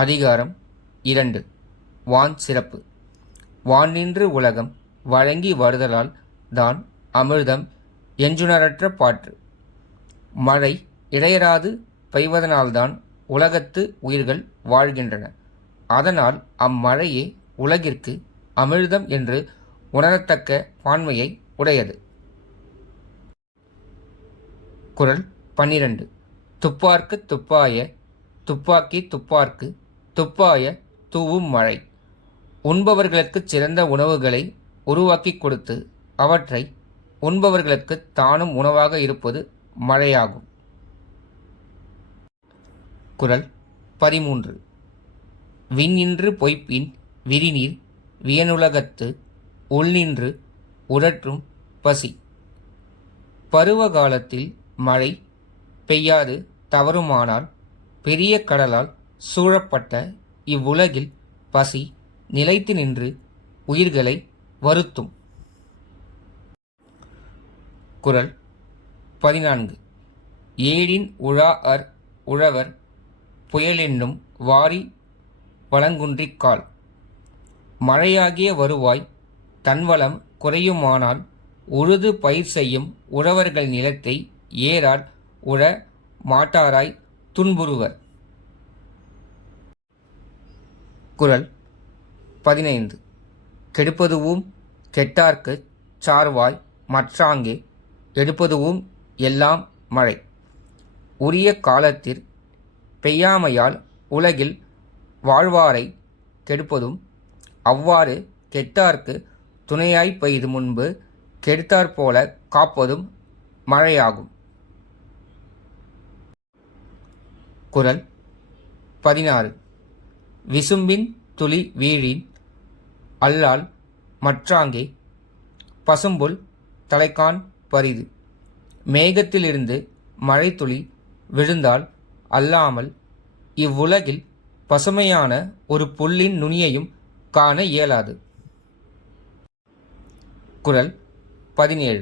அதிகாரம் 2. வான் சிறப்பு. வான் நின்று உலகம் வழங்கி வருதலால் தான் அமிர்தம் எஞ்சுணரற்ற பாற்று. மழை இடையராது பெய்வதனால்தான் உலகத்து உயிர்கள் வாழ்கின்றன. அதனால் அம்மழையே உலகிற்கு அமிர்தம் என்று உணரத்தக்க பான்மையை உடையது. குறள் 12. துப்பார்க்கு துப்பாய துப்பாக்கி துப்பார்க்கு துப்பாய தூவும் மழை. உண்பவர்களுக்குச் சிறந்த உணவுகளை உருவாக்கி கொடுத்து அவற்றை உண்பவர்களுக்கு தானும் உணவாக இருப்பது மழையாகும். குறள் 13. விண்ணின்று பொய்ப்பின் விரிநீர் வியனுலகத்து உள்நின்று உடற்றும் பசி. பருவ காலத்தில் மழை பெய்யாது தவறுமானால் பெரிய கடலால் சூழப்பட்ட இவ்வுலகில் பசி நிலைத்து நின்று உயிர்களை வருத்தும். குறள் 14. ஏழின் உழாஅர் உழவர் புயலென்னும் வாரி வளங்குன்றிக் கால். மழையாகிய வருவாய் தன்வளம் குறையுமானால் உழுது பயிர் செய்யும் உழவர்கள் நிலத்தை ஏறால் உழ மாட்டாராய் துன்புறுவர். குறள் 15. கெடுப்பதுவும் கெட்டார்க்குச் சார்வாய் மற்றாங்கே எடுப்பதுவும் எல்லாம் மழை. உரிய காலத்திற் பெய்யாமையால் உலகில் வாழ்வாரை கெடுப்பதும் அவ்வாறு கெட்டார்க்கு துணையாய்ப் பெய்து முன்பு கெடுத்தாற்போல காப்பதும் மழையாகும். குறள் 16. விசும்பின் துளி வீழின் அல்லால் மற்றாங்கே பசும்புல் தலைக்கான் பரிது. மேகத்திலிருந்து மழை துளி விழுந்தால் அல்லாமல் இவ்வுலகில் பசுமையான ஒரு புல்லின் நுனியையும் காண இயலாது. குறள் 17.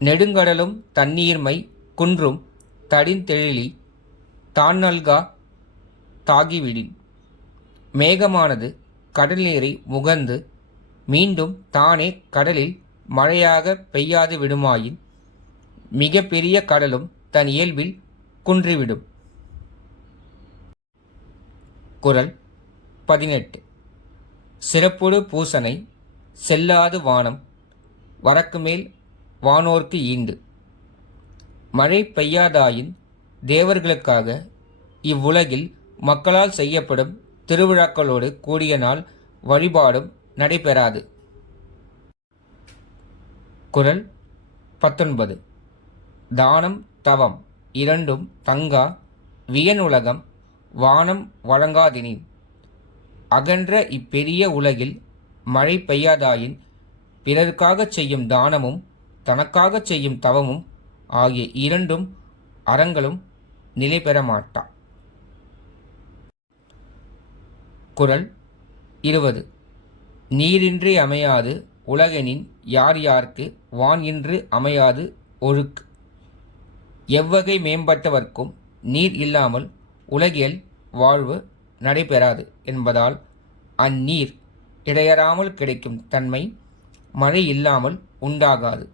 நெடுங்கடலும் தண்ணீர்மை குன்றும் தடிந்தெழிலி தான் நல்கா தாகிவிடின். மேகமானது கடல் நீரை முகந்து மீண்டும் தானே கடலில் மழையாக பெய்யாது விடுமாயின் மிக பெரிய கடலும் தன் இயல்பில் குன்றிவிடும். குறள் 18. சிறப்பொடு பூசனை செல்லாது வானம் வரக்கு மேல் வானோர்க்கு ஈண்டு. மழை பெய்யாதாயின் தேவர்களுக்காக இவ்வுலகில் மக்களால் செய்யப்படும் திருவிழாக்களோடு கூடிய நாள் வழிபாடும் நடைபெறாது. குறள் 19. தானம் தவம் இரண்டும் தங்கா வியனுலகம் வானம் வழங்காதெனின். அகன்ற இப்பெரிய உலகில் மழை பெய்யாதாயின் பிறருக்காகச் செய்யும் தானமும் தனக்காகச் செய்யும் தவமும் ஆகிய இரண்டும் அறங்களும் நிலை பெற மாட்டா. குறள் 20. நீரின்றி அமையாது உலகெனின் யார் யார்க்கு வான் இன்று அமையாது ஒழுக்கு. எவ்வகை மேம்பட்டவர்க்கும் நீர் இல்லாமல் உலகியல் வாழ்வு நடைபெறாது என்பதால் அந்நீர் இடையறாமல் கிடைக்கும் தன்மை மழை இல்லாமல் உண்டாகாது.